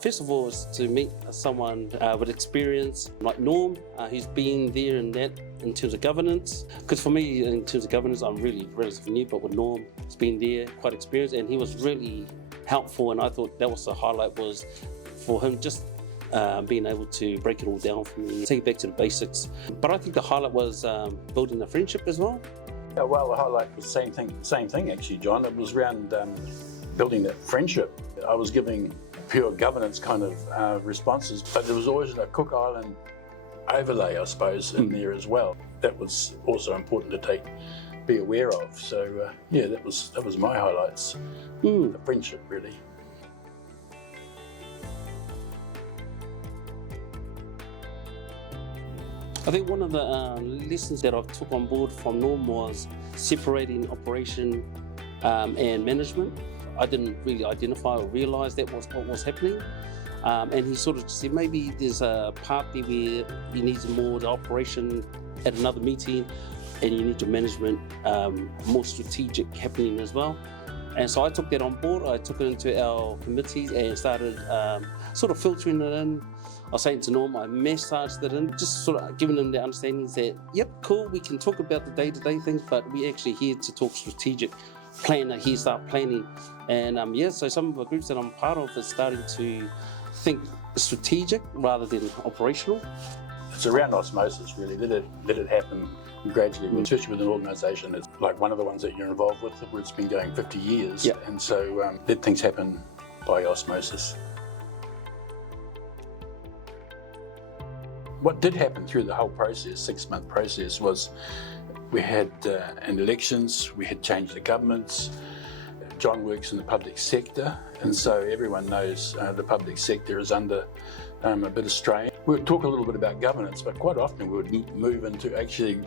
First of all, is to meet someone with experience like Norm, who's been there and that in terms of governance. Because for me, in terms of governance, I'm really relatively new, but with Norm, he's been there, quite experienced, and he was really helpful. And I thought that was the highlight, was for him just being able to break it all down for me, take it back to the basics. But I think the highlight was building a friendship as well. Yeah, well, the highlight was the same thing actually, John. It was around building that friendship. I was giving pure governance kind of responses, but there was always a Cook Island overlay, I suppose, in there as well. That was also important to be aware of. So yeah, that was my highlights. The friendship, really. I think one of the lessons that I took on board from Norm was separating operation and management. I didn't really identify or realise that was what was happening. And he sort of said maybe there's a part there where you need more the operation at another meeting, and you need your management more strategic happening as well. And so I took that on board. I took it into our committees and started sort of filtering it in. I was saying to Norm, I massaged it in, just sort of giving them the understanding that, yep, cool, we can talk about the day-to-day things, but we're actually here to talk strategic. Planner, here start planning. And yeah, so some of the groups that I'm part of are starting to think strategic rather than operational. It's around osmosis, really. Let it happen gradually, especially with an organisation that's like one of the ones that you're involved with, where it's been going 50 years. Yep. And so let things happen by osmosis. What did happen through the whole process, 6-month process, was we had in elections, we had changed the governments. John works in the public sector, and so everyone knows the public sector is under a bit of strain. We would talk a little bit about governance, but quite often we would move into actually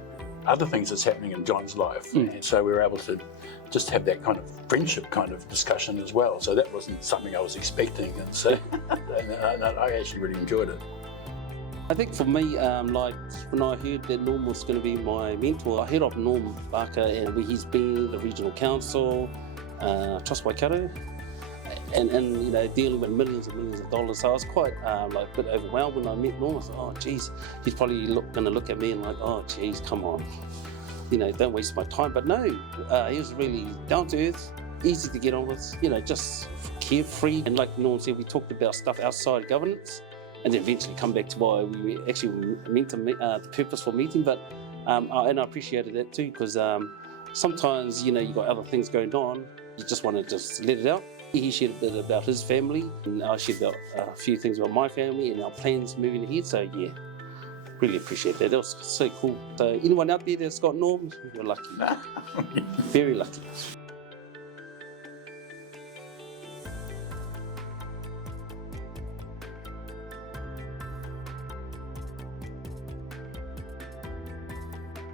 other things that's happening in John's life. And so we were able to just have that kind of friendship kind of discussion as well. So that wasn't something I was expecting, and so and I actually really enjoyed it. I think for me, like when I heard that Norm was going to be my mentor, I heard of Norm Barker, and where he's been the regional council, Trust Waikato, and you know, dealing with millions and millions of dollars. So I was quite like a bit overwhelmed when I met Norm. I thought, oh geez, he's probably going to look at me and like, oh geez, come on, you know, don't waste my time. But no, he was really down to earth, easy to get on with, you know, just carefree. And like Norm said, we talked about stuff outside governance, and then eventually come back to why we actually meant to meet, the purpose for meeting. But and I appreciated that too, because sometimes, you know, you got other things going on, you just want to just let it out. He shared a bit about his family, and I shared about a few things about my family and our plans moving ahead. So yeah, really appreciate that. That was so cool. So anyone out there that's got Norm, you're lucky. Very lucky.